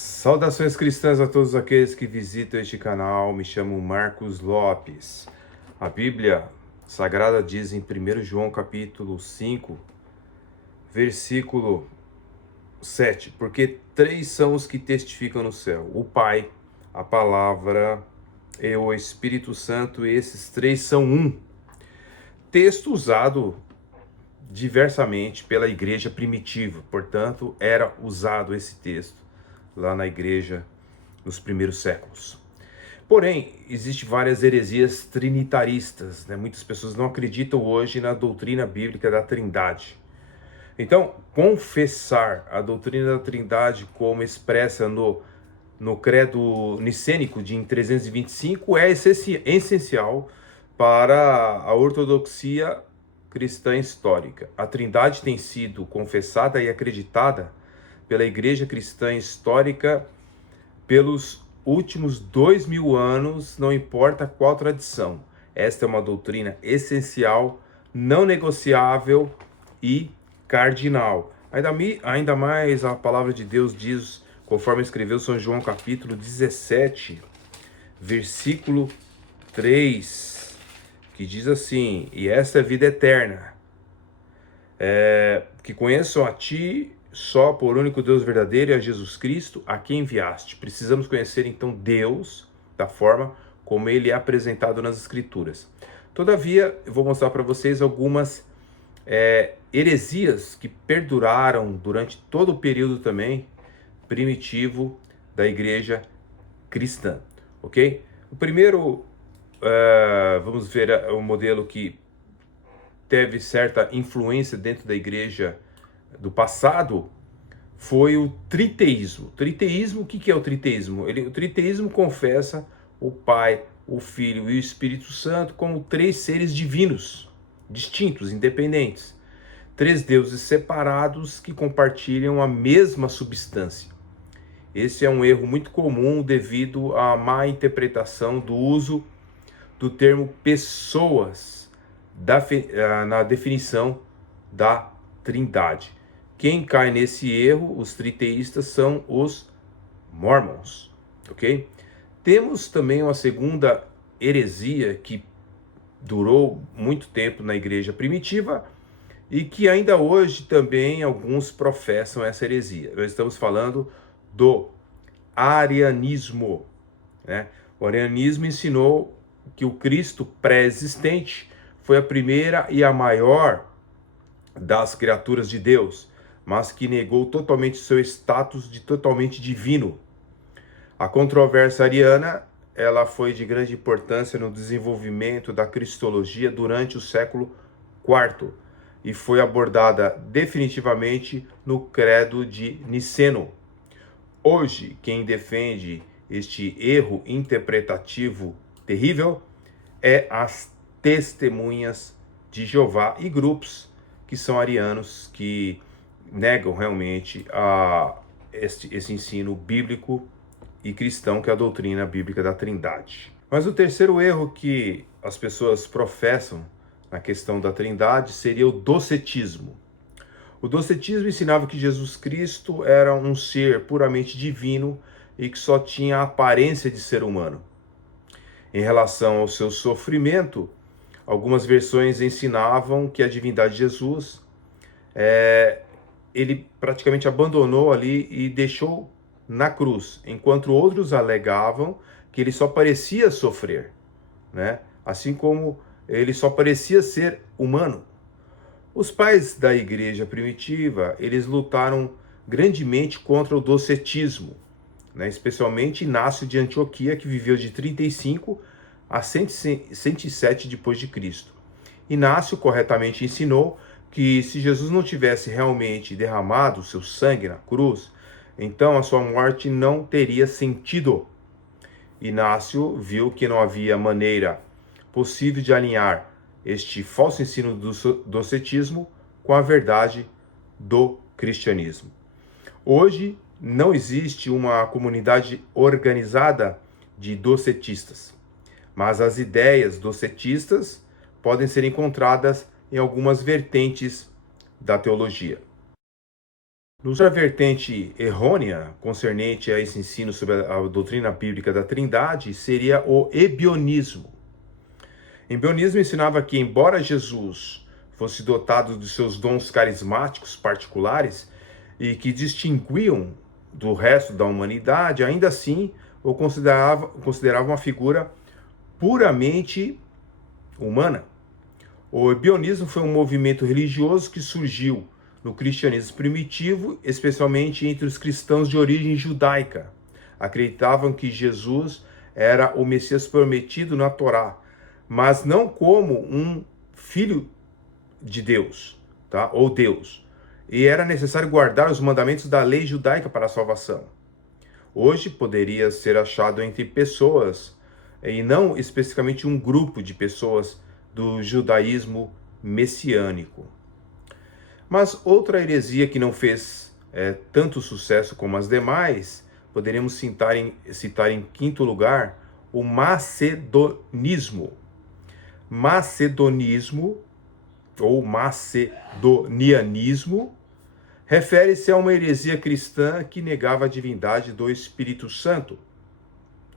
Saudações cristãs a todos aqueles que visitam este canal. Me chamo Marcos Lopes. A Bíblia Sagrada diz em 1 João capítulo 5, versículo 7, porque três são os que testificam no céu: o Pai, a Palavra e o Espírito Santo, e esses três são um. Texto usado diversamente pela igreja primitiva, portanto, era usado esse texto lá na igreja nos primeiros séculos. Porém, existem várias heresias trinitaristas, né? Muitas pessoas não acreditam hoje na doutrina bíblica da Trindade. Então, confessar a doutrina da Trindade como expressa no credo nicênico de 325 é essencial para a ortodoxia cristã histórica. A Trindade tem sido confessada e acreditada pela Igreja Cristã Histórica pelos últimos 2000 anos, não importa qual tradição. Esta é uma doutrina essencial, não negociável e cardinal. Ainda mais a palavra de Deus diz, conforme escreveu São João capítulo 17, versículo 3, que diz assim: e esta é a vida eterna, que conheçam a ti, só por único Deus verdadeiro, e a Jesus Cristo, a quem enviaste. Precisamos conhecer então Deus da forma como ele é apresentado nas Escrituras. Todavia, eu vou mostrar para vocês algumas heresias que perduraram durante todo o período também primitivo da igreja cristã, ok? O primeiro, vamos ver o modelo que teve certa influência dentro da igreja do passado, foi o triteísmo. Triteísmo, o que é o triteísmo? O triteísmo confessa o Pai, o Filho e o Espírito Santo como três seres divinos, distintos, independentes. Três deuses separados que compartilham a mesma substância. Esse é um erro muito comum devido à má interpretação do uso do termo pessoas na definição da Trindade. Quem cai nesse erro, os triteístas, são os mormons, ok? Temos também uma segunda heresia que durou muito tempo na igreja primitiva e que ainda hoje também alguns professam essa heresia. Nós estamos falando do arianismo, né? O arianismo ensinou que o Cristo pré-existente foi a primeira e a maior das criaturas de Deus, mas que negou totalmente seu status de totalmente divino. A controvérsia ariana, ela foi de grande importância no desenvolvimento da cristologia durante o século IV e foi abordada definitivamente no credo de Niceno. Hoje, quem defende este erro interpretativo terrível é as Testemunhas de Jeová e grupos que são arianos, que negam realmente esse ensino bíblico e cristão, que é a doutrina bíblica da Trindade. Mas o terceiro erro que as pessoas professam na questão da Trindade seria o docetismo. O docetismo ensinava que Jesus Cristo era um ser puramente divino e que só tinha a aparência de ser humano. Em relação ao seu sofrimento, algumas versões ensinavam que a divindade de Jesus, ele praticamente abandonou ali e deixou na cruz, enquanto outros alegavam que ele só parecia sofrer, né? Assim como ele só parecia ser humano. Os pais da igreja primitiva, eles lutaram grandemente contra o docetismo, né? Especialmente Inácio de Antioquia, que viveu de 35 a 107 depois de Cristo. Inácio corretamente ensinou que se Jesus não tivesse realmente derramado seu sangue na cruz, então a sua morte não teria sentido. Inácio viu que não havia maneira possível de alinhar este falso ensino do docetismo com a verdade do cristianismo. Hoje não existe uma comunidade organizada de docetistas, mas as ideias docetistas podem ser encontradas em algumas vertentes da teologia. Outra vertente errônea concernente a esse ensino sobre a doutrina bíblica da Trindade seria o ebionismo. O ebionismo ensinava que, embora Jesus fosse dotado de seus dons carismáticos particulares e que distinguiam do resto da humanidade, ainda assim o considerava uma figura puramente humana. O ebionismo foi um movimento religioso que surgiu no cristianismo primitivo, especialmente entre os cristãos de origem judaica. Acreditavam que Jesus era o Messias prometido na Torá, mas não como um filho de Deus, tá? Ou Deus. E era necessário guardar os mandamentos da lei judaica para a salvação. Hoje poderia ser achado entre pessoas, e não especificamente um grupo de pessoas do judaísmo messiânico. Mas outra heresia que não fez tanto sucesso como as demais, poderíamos citar em quinto lugar o macedonismo. Macedonismo ou macedonianismo refere-se a uma heresia cristã que negava a divindade do Espírito Santo,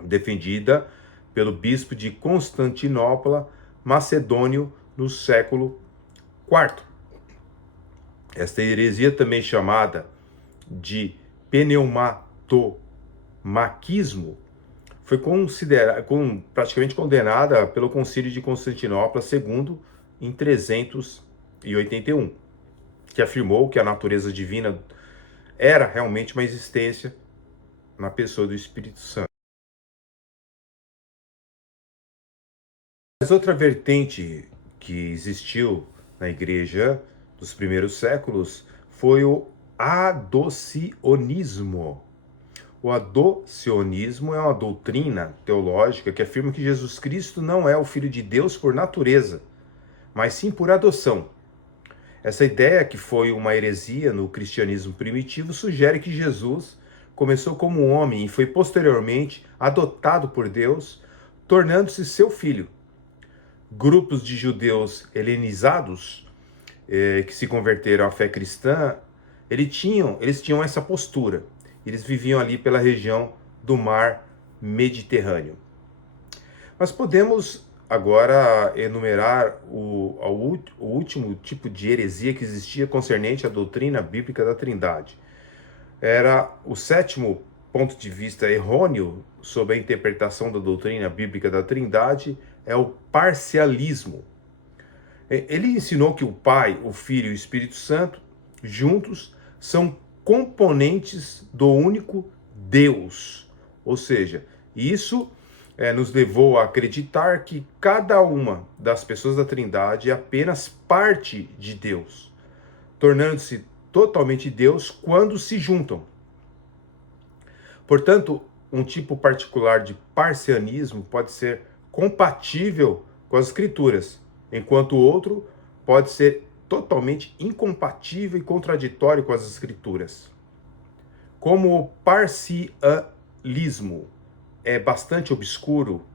defendida pelo bispo de Constantinopla, Macedônio, no século IV. Esta heresia, também chamada de pneumatomaquismo, foi praticamente condenada pelo Concílio de Constantinopla II em 381, que afirmou que a natureza divina era realmente uma existência na pessoa do Espírito Santo. Mas outra vertente que existiu na igreja dos primeiros séculos foi o adocionismo. O adocionismo é uma doutrina teológica que afirma que Jesus Cristo não é o Filho de Deus por natureza, mas sim por adoção. Essa ideia, que foi uma heresia no cristianismo primitivo, sugere que Jesus começou como homem e foi posteriormente adotado por Deus, tornando-se seu filho. Grupos de judeus helenizados que se converteram à fé cristã, eles tinham essa postura. Eles viviam ali pela região do mar Mediterrâneo. Mas podemos agora enumerar o último tipo de heresia que existia concernente à doutrina bíblica da Trindade. Era o sétimo ponto de vista errôneo sobre a interpretação da doutrina bíblica da Trindade, é o parcialismo. Ele ensinou que o Pai, o Filho e o Espírito Santo, juntos, são componentes do único Deus. Ou seja, isso nos levou a acreditar que cada uma das pessoas da Trindade é apenas parte de Deus, tornando-se totalmente Deus quando se juntam. Portanto, um tipo particular de parcianismo pode ser compatível com as Escrituras, enquanto o outro pode ser totalmente incompatível e contraditório com as Escrituras. Como o parcialismo é bastante obscuro,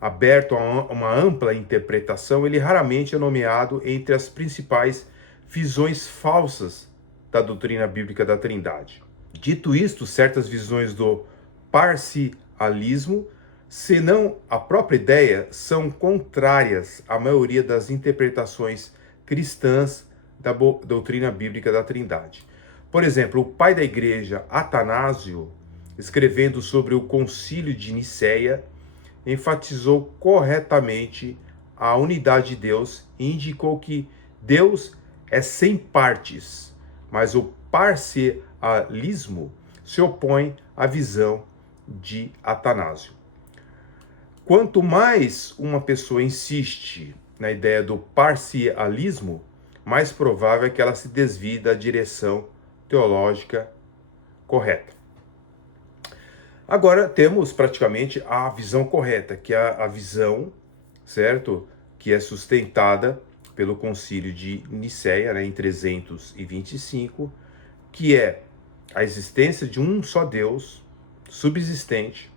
aberto a uma ampla interpretação, ele raramente é nomeado entre as principais visões falsas da doutrina bíblica da Trindade. Dito isto, certas visões do parcialismo, se não a própria ideia, são contrárias à maioria das interpretações cristãs da doutrina bíblica da Trindade. Por exemplo, o pai da igreja, Atanásio, escrevendo sobre o Concílio de Nicéia, enfatizou corretamente a unidade de Deus e indicou que Deus é sem partes, mas o parcialismo se opõe à visão de Atanásio. Quanto mais uma pessoa insiste na ideia do parcialismo, mais provável é que ela se desvie da direção teológica correta. Agora temos praticamente a visão correta, que é a visão, certo? Que é sustentada pelo Concílio de Nicéia, em 325, que é a existência de um só Deus subsistente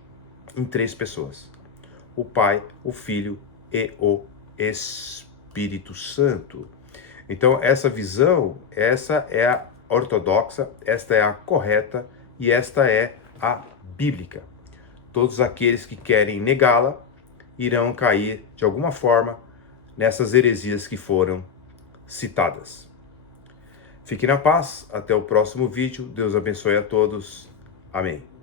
em três pessoas: o Pai, o Filho e o Espírito Santo. Então, essa visão, essa é ortodoxa, esta é a correta e esta é a bíblica. Todos aqueles que querem negá-la irão cair de alguma forma nessas heresias que foram citadas. Fique na paz, até o próximo vídeo. Deus abençoe a todos. Amém.